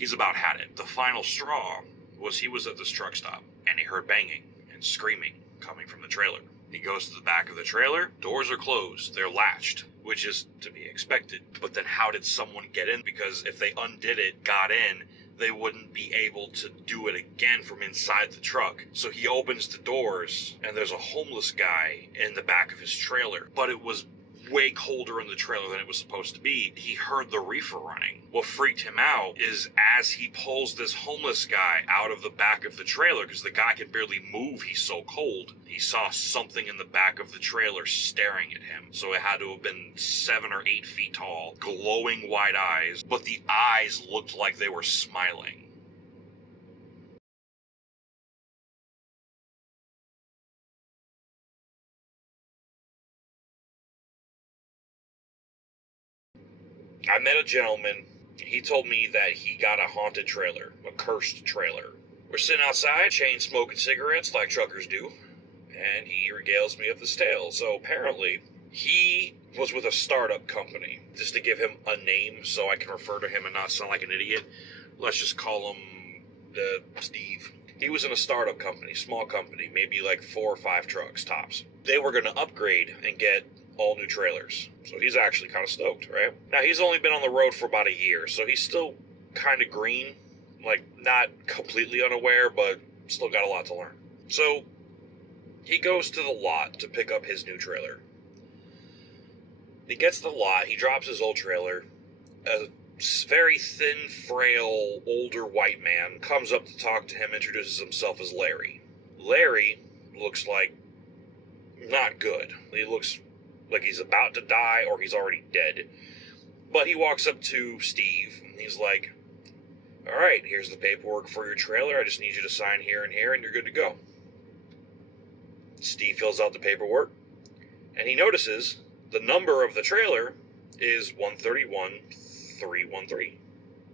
He's about had it. The final straw was he was at this truck stop, and he heard banging and screaming coming from the trailer. He goes to the back of the trailer, doors are closed, they're latched, which is to be expected. But then how did someone get in? Because if they undid it, got in, they wouldn't be able to do it again from inside the truck. So he opens the doors, and there's a homeless guy in the back of his trailer. But it was way colder in the trailer than it was supposed to be. He heard the reefer running. What freaked him out is as he pulls this homeless guy out of the back of the trailer, because the guy can barely move, he's so cold, he saw something in the back of the trailer staring at him. So it had to have been 7 or 8 feet tall, glowing white eyes, but the eyes looked like they were smiling. I met a gentleman. He told me that he got a haunted trailer, a cursed trailer. We're sitting outside, chain smoking cigarettes like truckers do, and he regales me of this tale. So apparently, he was with a startup company. Just to give him a name so I can refer to him and not sound like an idiot, let's just call him Steve. He was in a startup company, small company, maybe like 4 or 5 trucks tops. They were going to upgrade and get all new trailers. So he's actually kind of stoked, right? Now, he's only been on the road for about a year, so he's still kind of green. Like, not completely unaware, but still got a lot to learn. So he goes to the lot to pick up his new trailer. He gets to the lot, he drops his old trailer. A very thin, frail, older white man comes up to talk to him, introduces himself as Larry. Larry looks like not good. He looks like he's about to die or he's already dead. But he walks up to Steve and he's like, all right, here's the paperwork for your trailer. I just need you to sign here and here and you're good to go. Steve fills out the paperwork and he notices the number of the trailer is 131313.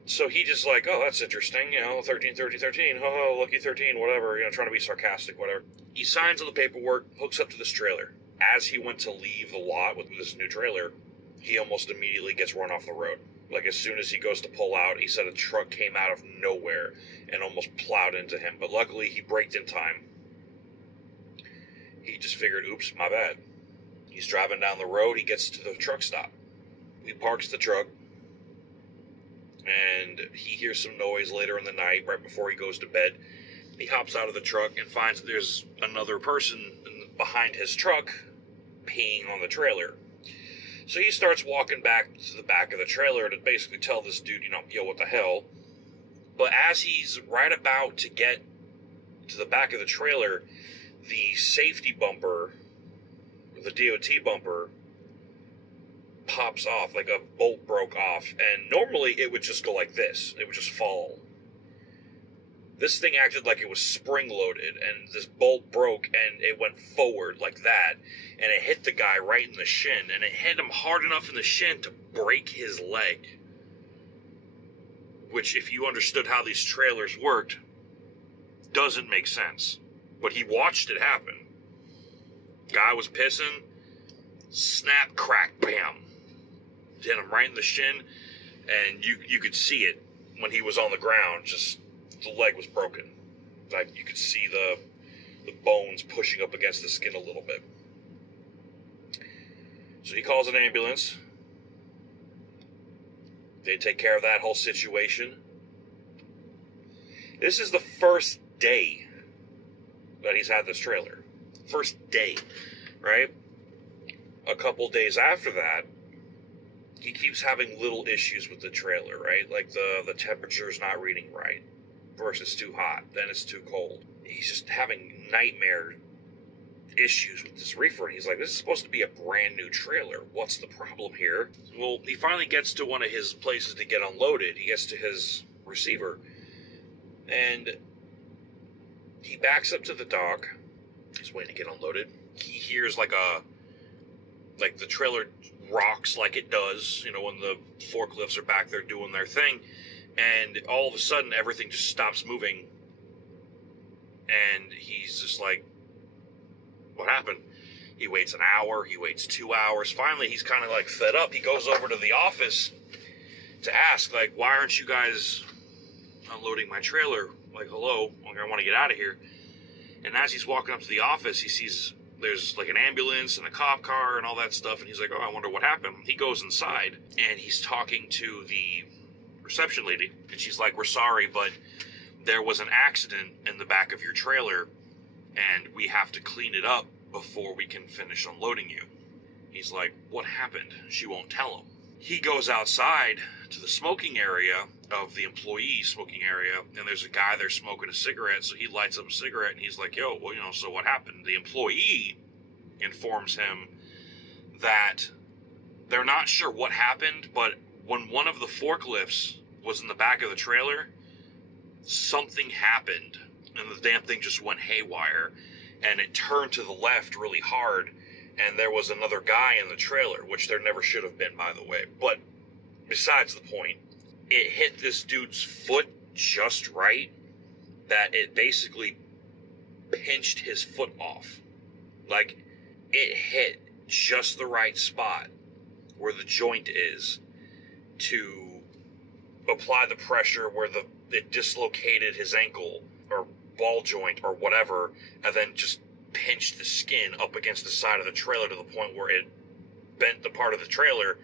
So he just like, oh, that's interesting, 13, 13, 13, oh, lucky 13, whatever, trying to be sarcastic, whatever. He signs on the paperwork, hooks up to this trailer. As he went to leave the lot with this new trailer, he almost immediately gets run off the road. Like, as soon as he goes to pull out, he said a truck came out of nowhere and almost plowed into him. But luckily, he braked in time. He just figured, oops, my bad. He's driving down the road, he gets to the truck stop. He parks the truck, and he hears some noise later in the night, right before he goes to bed. He hops out of the truck and finds that there's another person behind his truck peeing on the trailer. So he starts walking back to the back of the trailer to basically tell this dude, yo, what the hell? But as he's right about to get to the back of the trailer, the safety bumper, the DOT bumper, pops off, like a bolt broke off, and normally it would just go like this. It would just fall. This thing acted like it was spring-loaded, and this bolt broke, and it went forward like that, and it hit the guy right in the shin, and it hit him hard enough in the shin to break his leg. Which, if you understood how these trailers worked, doesn't make sense. But he watched it happen. Guy was pissing, snap, crack, bam. Hit him right in the shin, and you could see it when he was on the ground, just the leg was broken. Like, you could see the bones pushing up against the skin a little bit. So he calls an ambulance. They take care of that whole situation. This is the first day that he's had this trailer. First day, right? A couple days after that, he keeps having little issues with the trailer, right? Like the temperature's not reading right. First it's too hot, then it's too cold. He's just having nightmare issues with this reefer, and he's like, this is supposed to be a brand new trailer. What's the problem here? Well, he finally gets to one of his places to get unloaded. He gets to his receiver, and he backs up to the dock. He's waiting to get unloaded. He hears like the trailer rocks like it does, when the forklifts are back there doing their thing. And all of a sudden, everything just stops moving. And he's just like, what happened? He waits an hour. He waits 2 hours. Finally, he's kind of fed up. He goes over to the office to ask, why aren't you guys unloading my trailer. Like, hello, like, I want to get out of here. And as he's walking up to the office, he sees there's like an ambulance and a cop car and all that stuff. And he's like, oh, I wonder what happened. He goes inside and he's talking to the reception lady. And she's like, we're sorry, but there was an accident in the back of your trailer and we have to clean it up before we can finish unloading you. He's like, what happened? She won't tell him. He goes outside to the smoking area of the employee smoking area, and there's a guy there smoking a cigarette, so he lights up a cigarette, and he's like, yo, well, so what happened? The employee informs him that they're not sure what happened, but when one of the forklifts was in the back of the trailer, something happened, and the damn thing just went haywire, and it turned to the left really hard, and there was another guy in the trailer, which there never should have been, by the way. But besides the point, it hit this dude's foot just right that it basically pinched his foot off. Like, it hit just the right spot where the joint is to apply the pressure where it dislocated his ankle or ball joint or whatever, and then just pinched the skin up against the side of the trailer to the point where it bent the part of the trailer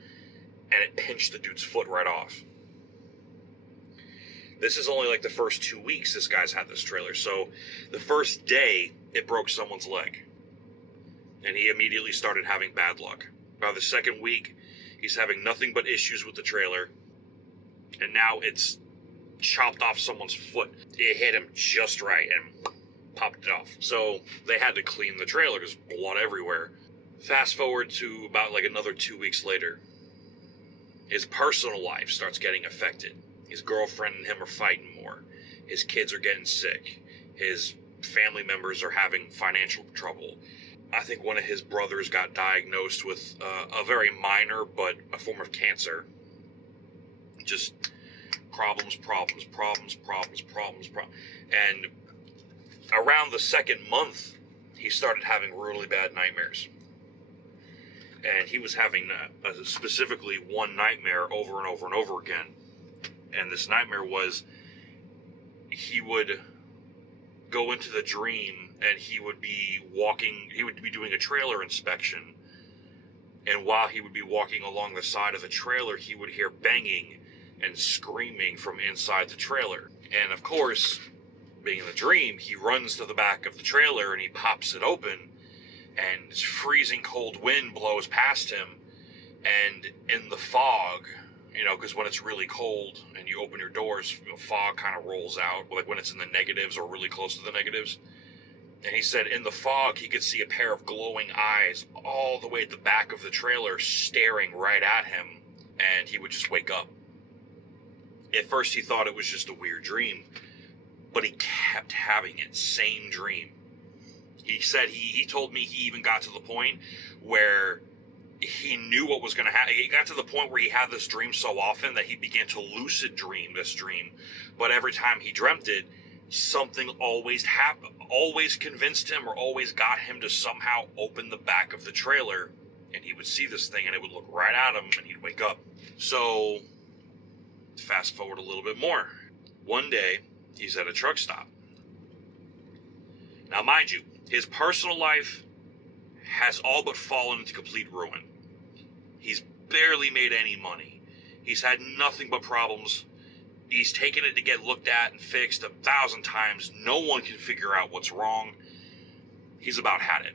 and it pinched the dude's foot right off. This is only like the first 2 weeks this guy's had this trailer. So the first day, it broke someone's leg. And he immediately started having bad luck. By the second week, he's having nothing but issues with the trailer. And now it's chopped off someone's foot. It hit him just right and popped it off. So they had to clean the trailer because blood everywhere. Fast forward to about like another 2 weeks later. His personal life starts getting affected. His girlfriend and him are fighting more. His kids are getting sick. His family members are having financial trouble. I think one of his brothers got diagnosed with a very minor but a form of cancer. Just problems. And around the second month, he started having really bad nightmares. And he was having specifically one nightmare over and over and over again. And this nightmare was he would go into the dream and he would be doing a trailer inspection. And while he would be walking along the side of the trailer, he would hear banging and screaming from inside the trailer. And of course, being in the dream, he runs to the back of the trailer and he pops it open, and this freezing cold wind blows past him. And in the fog, because when it's really cold and you open your doors, fog kind of rolls out, like when it's in the negatives or really close to the negatives. And he said in the fog, he could see a pair of glowing eyes all the way at the back of the trailer staring right at him, and he would just wake up. At first, he thought it was just a weird dream, but he kept having it. Same dream. He said he told me he even got to the point where he knew what was going to happen. He got to the point where he had this dream so often that he began to lucid dream this dream. But every time he dreamt it, something always happened, always convinced him or always got him to somehow open the back of the trailer. And he would see this thing and it would look right at him and he'd wake up. So, fast forward a little bit more. One day, he's at a truck stop. Now, mind you, his personal life has all but fallen into complete ruin. He's barely made any money. He's had nothing but problems. He's taken it to get looked at and fixed 1,000 times. No one can figure out what's wrong. He's about had it.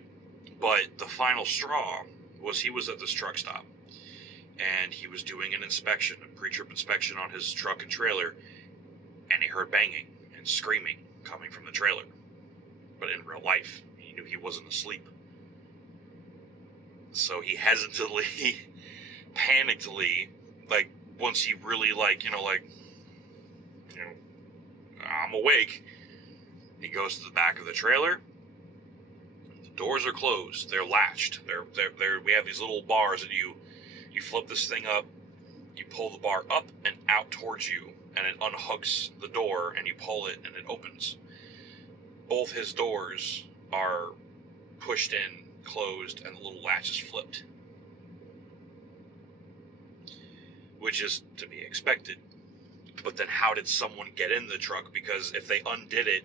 But the final straw was he was at this truck stop. And he was doing an inspection, a pre-trip inspection on his truck and trailer. And he heard banging and screaming coming from the trailer. But in real life, he knew he wasn't asleep. So he hesitantly, panickedly, once he really, I'm awake, he goes to the back of the trailer. The doors are closed. They're latched. We have these little bars that you flip this thing up, you pull the bar up and out towards you, and it unhooks the door, and you pull it, and it opens. Both his doors are pushed in, closed, and the little latch is flipped. Which is to be expected. But then how did someone get in the truck? Because if they undid it,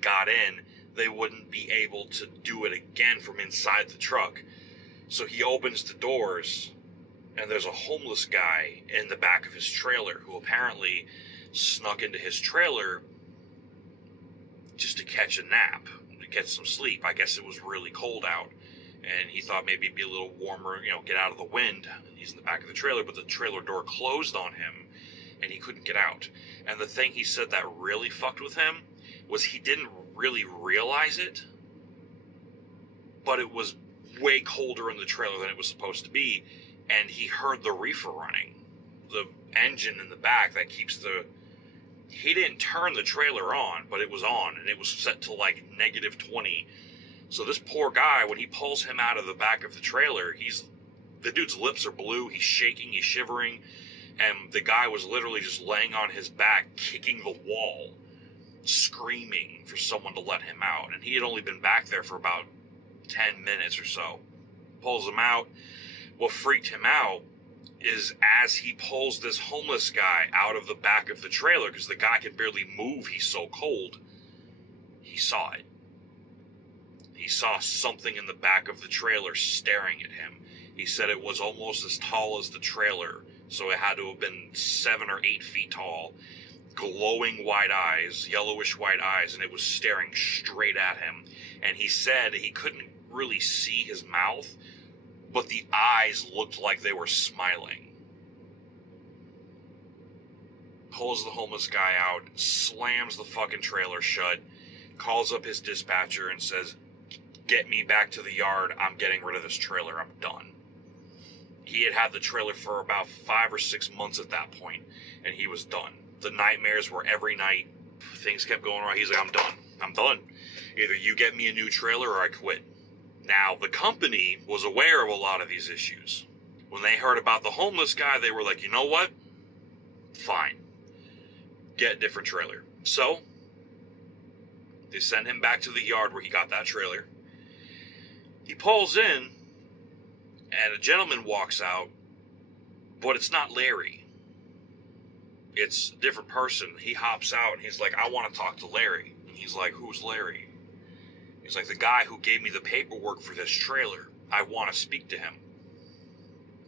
got in, they wouldn't be able to do it again from inside the truck. So he opens the doors, and there's a homeless guy in the back of his trailer who apparently snuck into his trailer just to catch a nap, to get some sleep. I guess it was really cold out, and he thought maybe it'd be a little warmer, get out of the wind. He's in the back of the trailer, but the trailer door closed on him, and he couldn't get out. And the thing he said that really fucked with him was he didn't really realize it, but it was way colder in the trailer than it was supposed to be, and he heard the reefer running. The engine in the back that keeps he didn't turn the trailer on, but it was on, and it was set to like -20. So this poor guy, when he pulls him out of the back of the trailer, the dude's lips are blue, he's shaking, he's shivering, and the guy was literally just laying on his back, kicking the wall, screaming for someone to let him out. And he had only been back there for about 10 minutes or so. Pulls him out. What freaked him out is as he pulls this homeless guy out of the back of the trailer, because the guy can barely move, he's so cold, he saw it. He saw something in the back of the trailer staring at him. He said it was almost as tall as the trailer, so it had to have been 7 or 8 feet tall, glowing white eyes, yellowish white eyes, and it was staring straight at him. And he said he couldn't really see his mouth, but the eyes looked like they were smiling. Pulls the homeless guy out, slams the fucking trailer shut, calls up his dispatcher and says, "Get me back to the yard, I'm getting rid of this trailer, I'm done." He had had the trailer for about 5 or 6 months at that point, and he was done. The nightmares were every night. Things kept going wrong. He's like, I'm done. Either you get me a new trailer or I quit. Now, the company was aware of a lot of these issues. When they heard about the homeless guy, they were like, you know what? Fine. Get a different trailer. So, they send him back to the yard where he got that trailer. He pulls in, and a gentleman walks out, but it's not Larry. It's a different person. He hops out, and he's like, I want to talk to Larry. And he's like, who's Larry? He's like, the guy who gave me the paperwork for this trailer. I want to speak to him.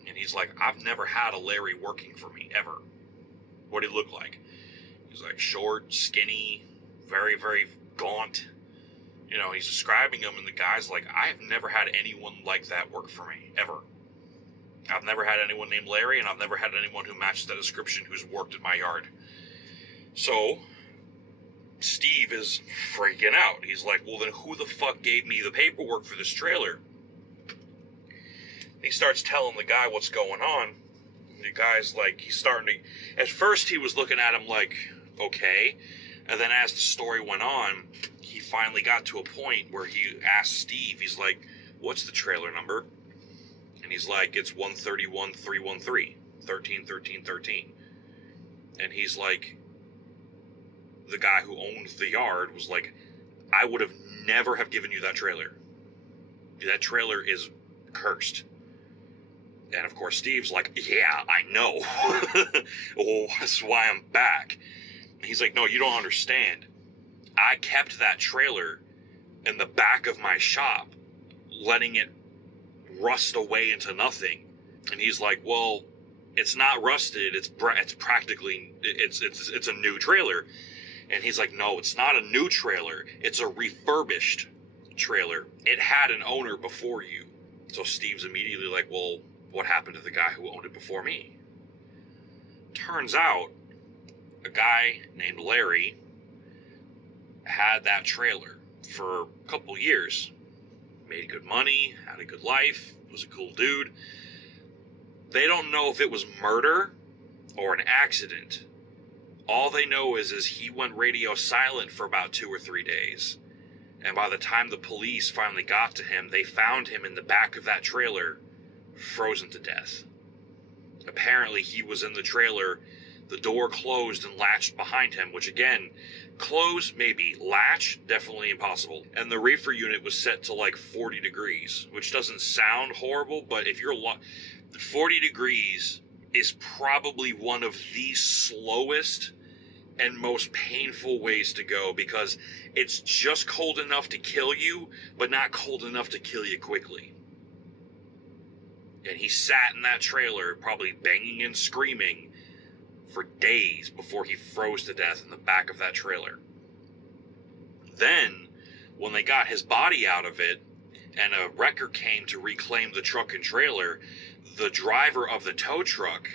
And he's like, I've never had a Larry working for me, ever. What did he look like? He's like short, skinny, very, very gaunt. He's describing him, and the guy's like, I have never had anyone like that work for me, ever. I've never had anyone named Larry, and I've never had anyone who matched that description who's worked in my yard. So, Steve is freaking out. He's like, well, then who the fuck gave me the paperwork for this trailer? He starts telling the guy what's going on. The guy's like, he's starting to... At first, he was looking at him like, okay. And then as the story went on, he finally got to a point where he asked Steve, he's like, what's the trailer number? And he's like, it's 131313, 131313. And he's like, the guy who owned the yard was like, I would have never have given you that trailer. That trailer is cursed. And of course, Steve's like, yeah, I know. Oh, that's why I'm back. And he's like, no, you don't understand. I kept that trailer in the back of my shop, letting it rust away into nothing. And he's like, well, it's not rusted. It's practically, it's a new trailer. And he's like, no, it's not a new trailer. It's a refurbished trailer. It had an owner before you. So Steve's immediately like, well, what happened to the guy who owned it before me? Turns out, a guy named Larry had that trailer for a couple years. Made good money, had a good life, was a cool dude. They don't know if it was murder or an accident. All they know is he went radio silent for about 2 or 3 days. And by the time the police finally got to him, they found him in the back of that trailer, frozen to death. Apparently he was in the trailer, the door closed and latched behind him, which again, close maybe, latch definitely impossible. And the reefer unit was set to like 40 degrees, which doesn't sound horrible, but if you're 40 degrees is probably one of the slowest and most painful ways to go, because it's just cold enough to kill you, but not cold enough to kill you quickly. And he sat in that trailer, probably banging and screaming, for days before he froze to death in the back of that trailer. Then, when they got his body out of it, and a wrecker came to reclaim the truck and trailer, the driver of the tow truck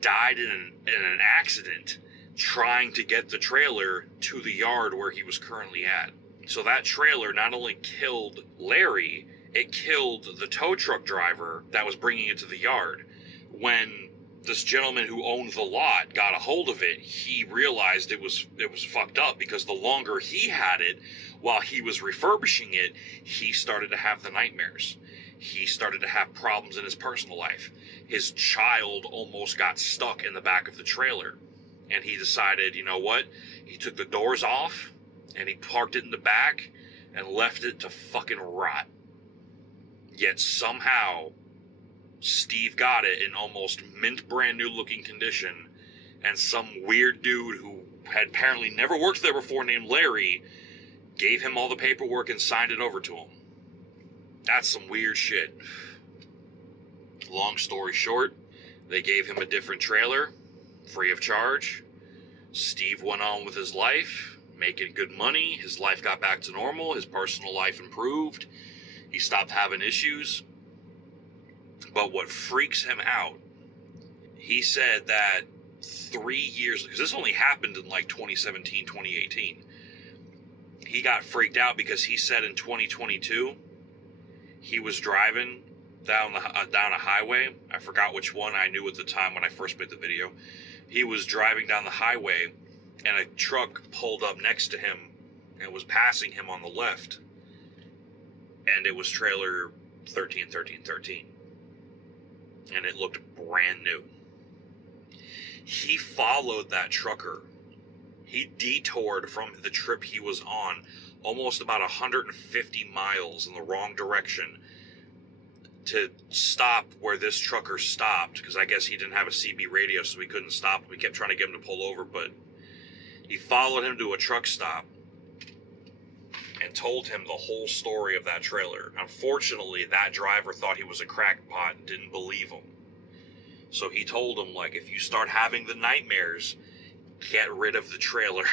died in an accident trying to get the trailer to the yard where he was currently at. So that trailer not only killed Larry, it killed the tow truck driver that was bringing it to the yard. When this gentleman who owned the lot got a hold of it, he realized it was fucked up, because the longer he had it while he was refurbishing it, he started to have the nightmares. He started to have problems in his personal life. His child almost got stuck in the back of the trailer. And he decided, you know what? He took the doors off and he parked it in the back and left it to fucking rot. Yet somehow Steve got it in almost mint brand new looking condition, and some weird dude who had apparently never worked there before named Larry gave him all the paperwork and signed it over to him. That's some weird shit. Long story short, they gave him a different trailer, free of charge. Steve went on with his life, making good money. His life got back to normal. His personal life improved. He stopped having issues. But what freaks him out, he said that 3 years, because this only happened in like 2017, 2018. He got freaked out because he said in 2022, he was driving down a highway. I forgot which one. I knew at the time when I first made the video. He was driving down the highway, and a truck pulled up next to him and was passing him on the left. And it was trailer 131313. And it looked brand new. He followed that trucker. He detoured from the trip he was on almost about 150 miles in the wrong direction to stop where this trucker stopped, because I guess he didn't have a CB radio, so we couldn't stop him. We kept trying to get him to pull over, but he followed him to a truck stop and told him the whole story of that trailer. Unfortunately, that driver thought he was a crackpot and didn't believe him. So he told him, like, if you start having the nightmares, get rid of the trailer.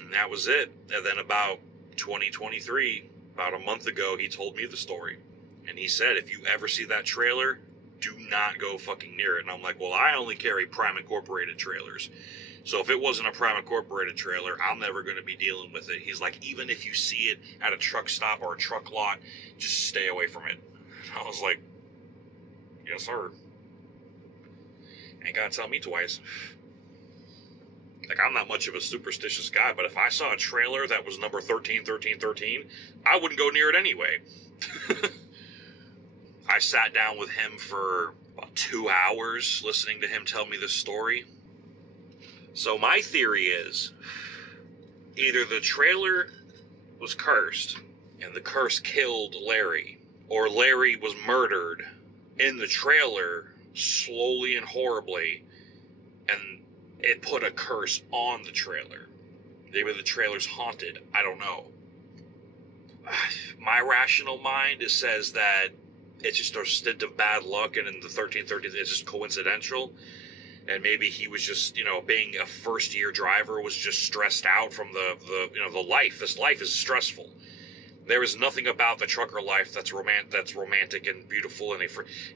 And that was it. And then about 2023, about a month ago, he told me the story. And he said, if you ever see that trailer, do not go fucking near it. And I'm like, well, I only carry Prime Incorporated trailers. So if it wasn't a Prime Incorporated trailer, I'm never going to be dealing with it. He's like, even if you see it at a truck stop or a truck lot, just stay away from it. I was like, yes, sir. Ain't gotta tell me twice. Like, I'm not much of a superstitious guy, but if I saw a trailer that was number 131313, I wouldn't go near it anyway. I sat down with him for about 2 hours listening to him tell me this story. So my theory is, either the trailer was cursed and the curse killed Larry, or Larry was murdered in the trailer slowly and horribly, and it put a curse on the trailer. Maybe the trailer's haunted. I don't know. My rational mind says that it's just a stint of bad luck, and in the 1313, it's just coincidental. And maybe he was just, being a first-year driver, was just stressed out from the life. This life is stressful. There is nothing about the trucker life that's romantic and beautiful. And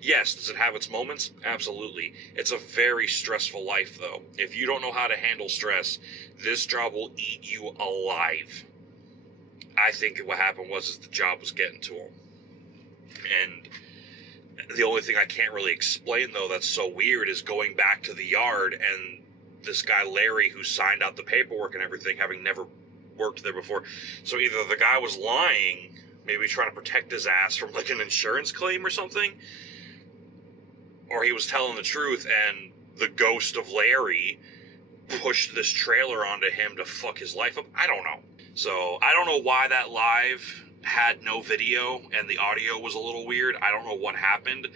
yes, does it have its moments? Absolutely. It's a very stressful life, though. If you don't know how to handle stress, this job will eat you alive. I think what happened was the job was getting to him. And the only thing I can't really explain, though, that's so weird, is going back to the yard and this guy Larry, who signed out the paperwork and everything, having never worked there before. So either the guy was lying, maybe trying to protect his ass from like an insurance claim or something, or he was telling the truth and the ghost of Larry pushed this trailer onto him to fuck his life up. I don't know. So I don't know why that live had no video and the audio was a little weird. I don't know what happened.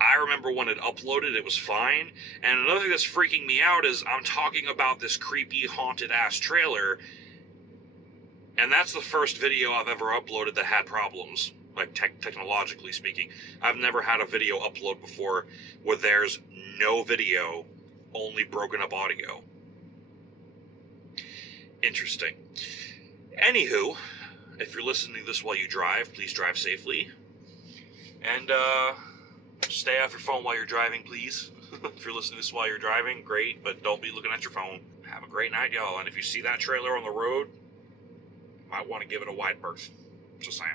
I remember when it uploaded, it was fine. And another thing that's freaking me out is I'm talking about this creepy, haunted-ass trailer, and that's the first video I've ever uploaded that had problems, like technologically speaking. I've never had a video upload before where there's no video, only broken up audio. Interesting. Anywho, if you're listening to this while you drive, please drive safely. And, stay off your phone while you're driving, please. If you're listening to this while you're driving, great, but don't be looking at your phone. Have a great night, y'all. And if you see that trailer on the road, you might want to give it a wide berth. Just saying.